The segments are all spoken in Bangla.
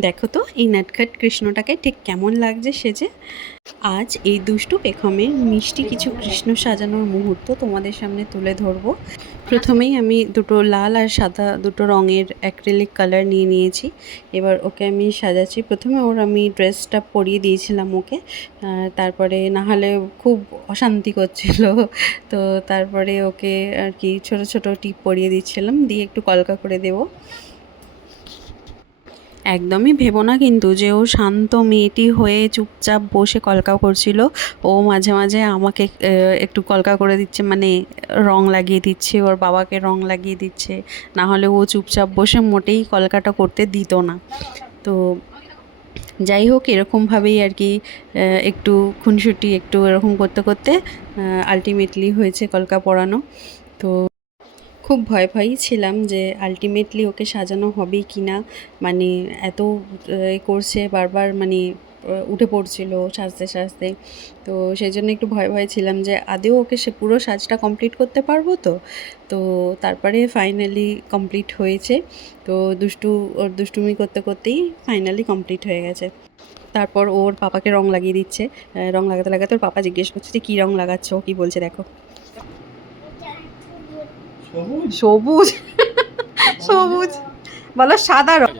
দেখো তো এই নটখট কৃষ্ণটাকে ঠিক কেমন লাগছে সেজে। আজ এই দুষ্টু পেখমের মিষ্টি কিছু কৃষ্ণ সাজানোর মুহূর্ত তোমাদের সামনে তুলে ধরবো। প্রথমেই আমি দুটো লাল আর সাদা দুটো রঙের অ্যাক্রিলিক কালার নিয়ে নিয়েছি। এবার ওকে আমি সাজাচ্ছি। প্রথমে আমি ড্রেসটা পরিয়ে দিয়েছিলাম ওকে, তারপরে নাহলে খুব অশান্তি করছিল, তো তারপরে ওকে আর কি ছোট ছোট টিপ পরিয়ে দিচ্ছিলাম, দিয়ে একটু কলকা করে দেবো। একদমই ভেবো না কিন্তু যে ও শান্ত মেয়েটি হয়ে চুপচাপ বসে কলকা করছিল। ও মাঝে মাঝে আমাকে একটু কলকা করে দিচ্ছে, মানে রং লাগিয়ে দিচ্ছে, ওর বাবাকে রং লাগিয়ে দিচ্ছে। না হলে ও চুপচাপ বসে মোটেই কলকাটা করতে দিত না। তো যাই হোক, এরকমভাবেই আর কি একটু খুনসুটি একটু এরকম করতে করতে আলটিমেটলি হয়েছে কলকা পরানো। তো খুব ভয় ভয়ই ছিলাম যে আলটিমেটলি ওকে সাজানো হবে কি না, মানে এত করছে বারবার, মানে উঠে পড়ছিল সাজতে সাজতে। তো সেই জন্য একটু ভয় ভয় ছিলাম যে আদেও ওকে সে পুরো সাজটা কমপ্লিট করতে পারবো। তো তো তারপরে ফাইনালি কমপ্লিট হয়েছে। তো ওর দুষ্টুমি করতে করতেই ফাইনালি কমপ্লিট হয়ে গেছে। তারপর ওর পাপাকে রং লাগিয়ে দিচ্ছে। রং লাগাতে লাগাতে ওর পাপা জিজ্ঞেস করছে যে কী রং লাগাচ্ছ, ও কী বলছে দেখো। সবুজ সবুজ বলো, সাদা রং।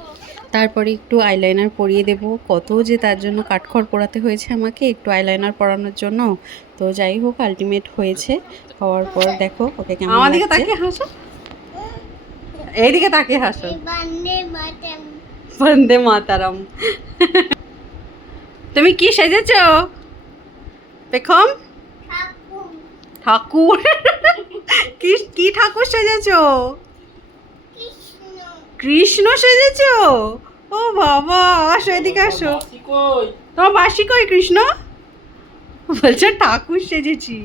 তারপরে একটু আইলাইনার পরিয়ে দেব। কত যে তার জন্য কাঠখড় পোড়াতে হয়েছে আমাকে একটু আইলাইনার পরানোর জন্য। তো যাই হোক, আলটিমেট হয়েছে। হওয়ার পর দেখো ওকে কেমন লাগছে। আমাদিকে তাকিয়ে হাসো, এইদিকে তাকিয়ে হাসো। বন্দে মাতারাম। তুমি কি সেজেছো পেখম? ঠাকুর। কি ঠাকুর সেজেছো? কৃষ্ণ সেজেছো? ও বাবা, আসো এদিকে আসো। তোমার বাসি কই কৃষ্ণ? বলছে ঠাকুর সেজেছি।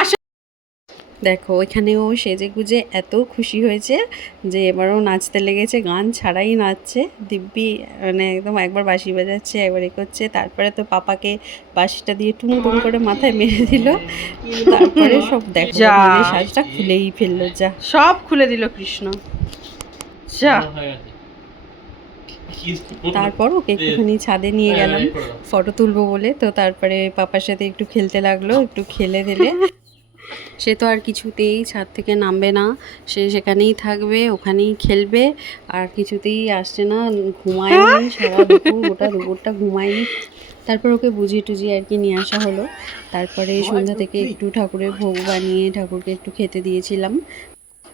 আসো দেখো, এখানে ও সেজে গুজে এত খুশি হয়েছে যে এবারও নাচতে লেগেছে, গান ছাড়াই নাচছে দিব্যি। মানে একদম একবার বাঁশি বাজাচ্ছে, একবার এ করছে। তারপরে তো পাপাকে বাঁশিটা দিয়ে টুম টুম করে মাথায় মেরে দিল। তারপরে সব দেখো আমাদের সাজটা খুলেই ফেললো, যা সব খুলে দিল কৃষ্ণ, যা। তারপর ওকে একটুখানি ছাদে নিয়ে গেলাম ফটো তুলবো বলে। তো তারপরে পাপার সাথে একটু খেলতে লাগলো, একটু খেলে দিলে। সে তো আর কিছুতেই ছাদ থেকে নামবে না, সে সেখানেই থাকবে, ওখানেই খেলবে, আর কিছুতেই আসছে না। ঘুমায়নি সারা দুপুর, গোটা দুপুরটা ঘুমায়নি। তারপর ওকে বুঝিয়ে টুজিয়ে আর কি নিয়ে আসা হলো। তারপরে সন্ধ্যা থেকে একটু ঠাকুরের ভোগ বানিয়ে ঠাকুরকে একটু খেতে দিয়েছিলাম।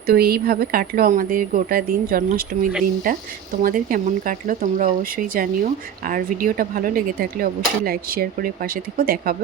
তো এইভাবে কাটলো আমাদের গোটা দিন, জন্মাষ্টমীর দিনটা। তোমাদের কেমন কাটলো তোমরা অবশ্যই জানিও। আর ভিডিওটা ভালো লেগে থাকলে অবশ্যই লাইক শেয়ার করে পাশে থেকেও দেখাবে।